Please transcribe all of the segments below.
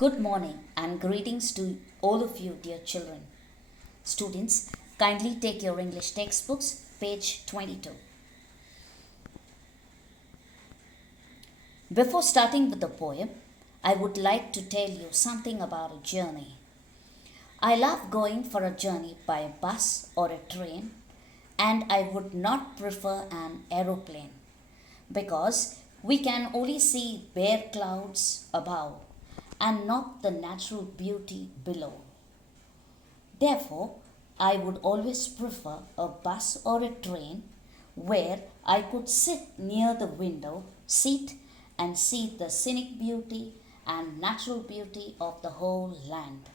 Good morning and greetings to all of you, dear children. Students, kindly take your English textbooks, page 22. Before starting with the poem, I would like to tell you something about a journey. I love going for a journey by a bus or a train, and I would not prefer an aeroplane because we can only see bare clouds above and not the natural beauty below. Therefore, I would always prefer a bus or a train where I could sit near the window seat and see the scenic beauty and natural beauty of the whole land.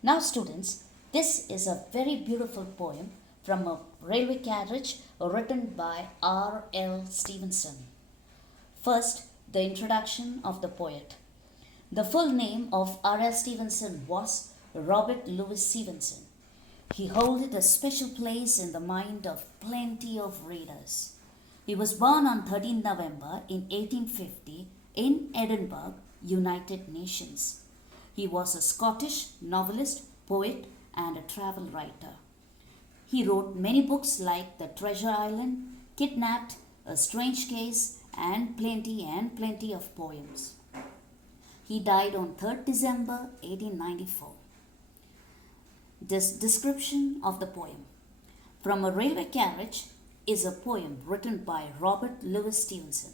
Now, students, this is a very beautiful poem from a railway carriage written by R.L. Stevenson. First, the introduction of the poet. The full name of R.L. Stevenson was Robert Louis Stevenson. He held a special place in the mind of plenty of readers. He was born on 13 November in 1850 in Edinburgh, United Nations. He was a Scottish novelist, poet, and a travel writer. He wrote many books like The Treasure Island, Kidnapped, A Strange Case, and plenty of poems. He died on 3rd December 1894. This description of the poem From a Railway Carriage is a poem written by Robert Louis Stevenson.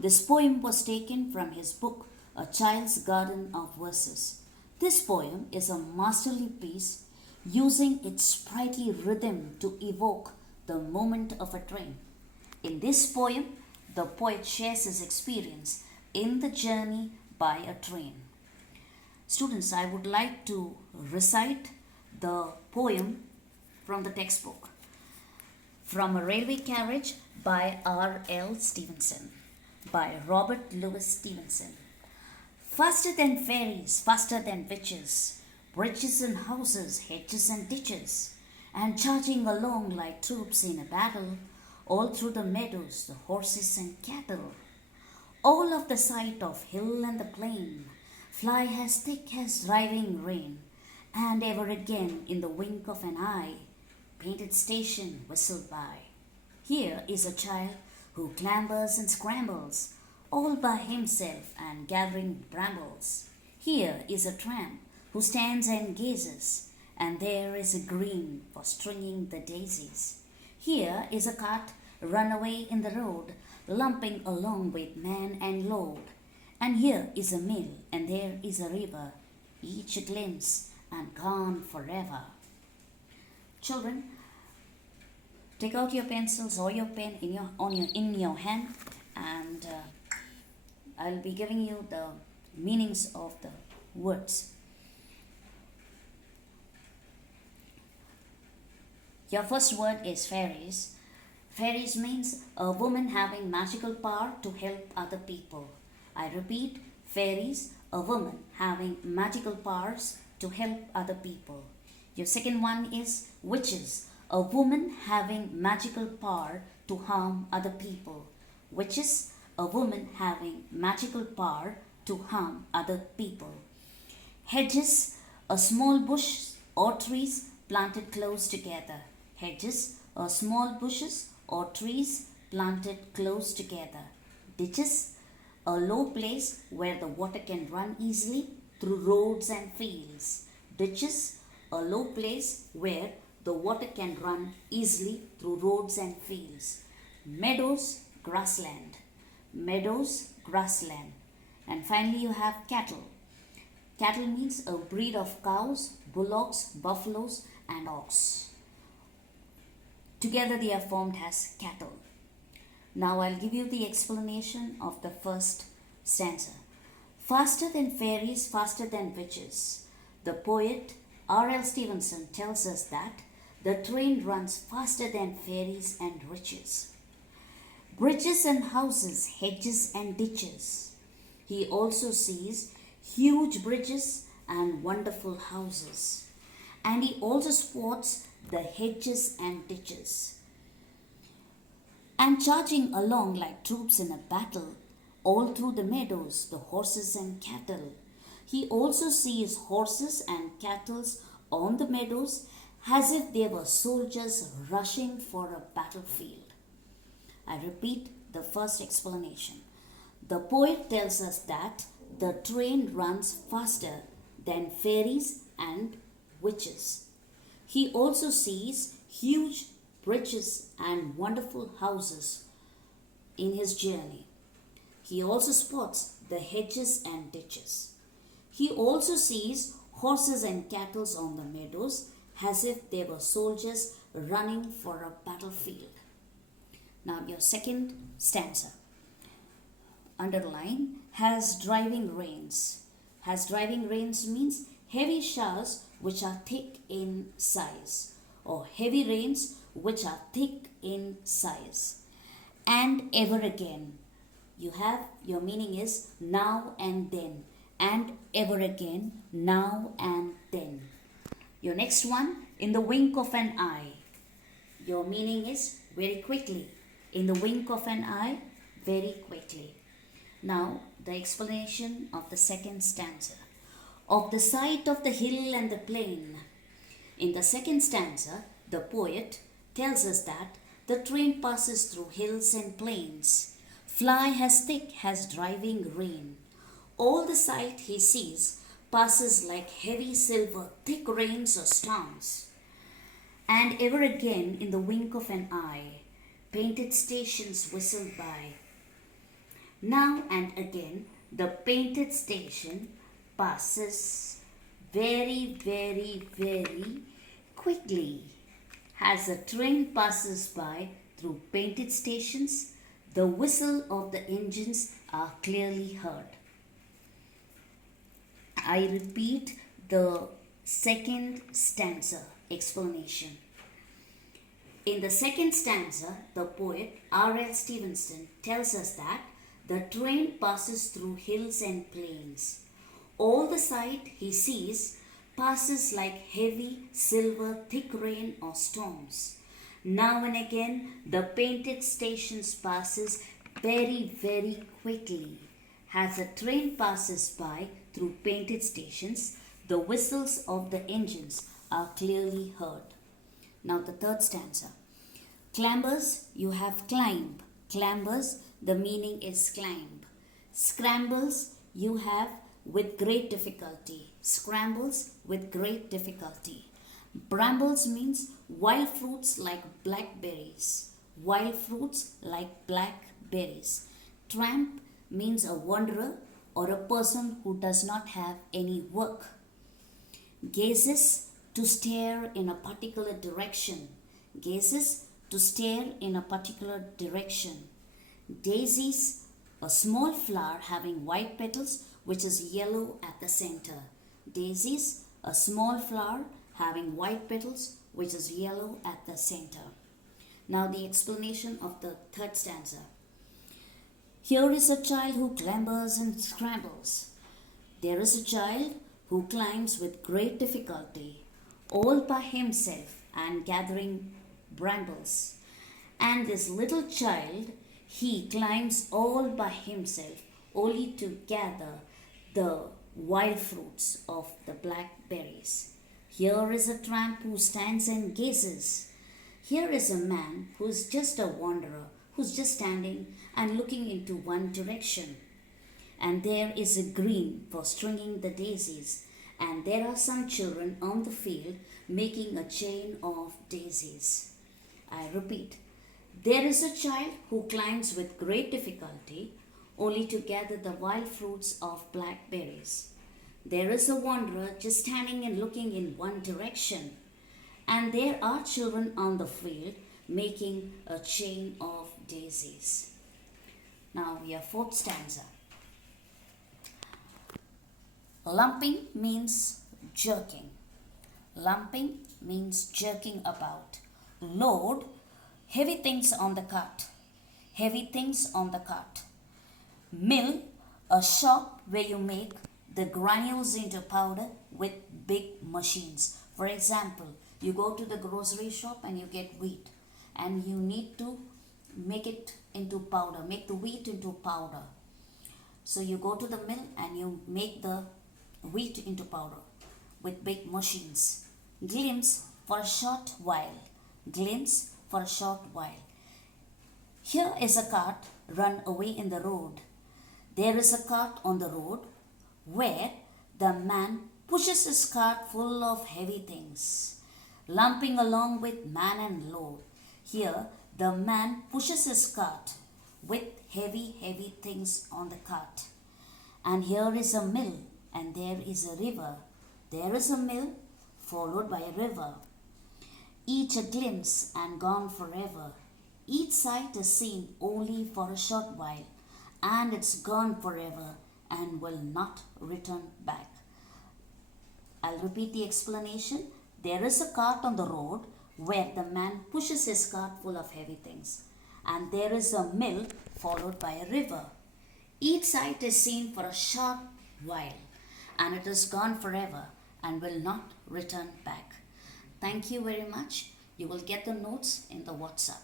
This poem was taken from his book A Child's Garden of Verses. This poem is a masterly piece using its sprightly rhythm to evoke the movement of a train. In this poem, the poet shares his experience in the journey by a train. Students, I would like to recite the poem from the textbook. From a Railway Carriage by R.L. Stevenson, by Robert Louis Stevenson. Faster than fairies, faster than witches, bridges and houses, hedges and ditches, and charging along like troops in a battle, all through the meadows, the horses and cattle. All of the sight of hill and the plain, fly as thick as driving rain, and ever again in the wink of an eye, painted station whistled by. Here is a child who clambers and scrambles, all by himself and gathering brambles. Here is a tramp who stands and gazes, and there is a green for stringing the daisies. Here is a cart run away in the road, lumping along with man and load. And here is a mill, and there is a river, each a glimpse and gone forever. Children, take out your pencils or your pen in your hand, and I'll be giving you the meanings of the words. Your first word is fairies. Fairies means a woman having magical power to help other people. I repeat, fairies, a woman having magical powers to help other people. Your second one is witches, a woman having magical power to harm other people. Witches, a woman having magical power to harm other people. Hedges, a small bush or trees planted close together. Hedges, or small bushes or trees planted close together. Ditches, a low place where the water can run easily through roads and fields. Ditches, a low place where the water can run easily through roads and fields. Meadows, grassland. Meadows, grassland. And finally you have cattle. Cattle means a breed of cows, bullocks, buffaloes, and ox. Together they are formed as cattle. Now I'll give you the explanation of the first stanza. Faster than fairies, faster than witches. The poet R.L. Stevenson tells us that the train runs faster than fairies and witches. Bridges and houses, hedges and ditches. He also sees huge bridges and wonderful houses. And he also spots the hedges and ditches. And charging along like troops in a battle, all through the meadows, the horses and cattle. He also sees horses and cattle on the meadows as if they were soldiers rushing for a battlefield. I repeat the first explanation. The poet tells us that the train runs faster than fairies and witches. He also sees huge bridges and wonderful houses in his journey. He also spots the hedges and ditches. He also sees horses and cattle on the meadows as if they were soldiers running for a battlefield. Now, your second stanza. Underline has driving rains. Has driving rains means heavy showers which are thick in size, or heavy rains which are thick in size. And ever again. You have your meaning is now and then, and ever again, now and then. Your next one, in the wink of an eye. Your meaning is very quickly. In the wink of an eye, very quickly. Now, the explanation of the second stanza. Of the sight of the hill and the plain. In the second stanza, the poet tells us that the train passes through hills and plains. Fly as thick as driving rain. All the sight he sees passes like heavy silver, thick rains or storms. And ever again, in the wink of an eye, painted stations whistle by. Now and again, the painted station passes very, very, very quickly. As the train passes by through painted stations, the whistle of the engines are clearly heard. I repeat the second stanza explanation. In the second stanza, the poet R.L. Stevenson tells us that the train passes through hills and plains. All the sight he sees passes like heavy silver thick rain or storms. Now and again, the painted stations passes very, very quickly. As a train passes by through painted stations, the whistles of the engines are clearly heard. Now the third stanza. Clambers, you have climb. Clambers, the meaning is climb. Scrambles, you have with great difficulty. Scrambles with great difficulty. Brambles means wild fruits like blackberries. Wild fruits like blackberries. Tramp means a wanderer or a person who does not have any work. Gazes, to stare in a particular direction. Gazes, to stare in a particular direction. Daisies, a small flower having white petals which is yellow at the center. Daisies, a small flower having white petals which is yellow at the center. Now the explanation of the third stanza. Here is a child who clambers and scrambles. There is a child who climbs with great difficulty, all by himself and gathering brambles. And this little child, he climbs all by himself only to gather the wild fruits of the blackberries. Here is a tramp who stands and gazes. Here is a man who is just a wanderer, who's just standing and looking into one direction. And there is a green for stringing the daisies. And there are some children on the field making a chain of daisies. I repeat, there is a child who climbs with great difficulty only to gather the wild fruits of blackberries. There is a wanderer just standing and looking in one direction. And there are children on the field making a chain of daisies. Now your fourth stanza. Lumping means jerking. Lumping means jerking about. Load, heavy things on the cart. Heavy things on the cart. Mill, a shop where you make the granules into powder with big machines. For example, you go to the grocery shop and you get wheat and you need to make it into powder, make the wheat into powder. So you go to the mill and you make the wheat into powder with big machines. Glimpse for a short while. Glimpse for a short while. Here is a cart run away in the road. There is a cart on the road where the man pushes his cart full of heavy things, lumping along with man and load. Here the man pushes his cart with heavy things on the cart. And here is a mill and there is a river. There is a mill followed by a river. Each a glimpse and gone forever. Each sight is seen only for a short while, and it's gone forever and will not return back. I'll repeat the explanation. There is a cart on the road where the man pushes his cart full of heavy things, and there is a mill followed by a river. Each sight is seen for a short while, and it is gone forever and will not return back. Thank you very much. You will get the notes in the WhatsApp.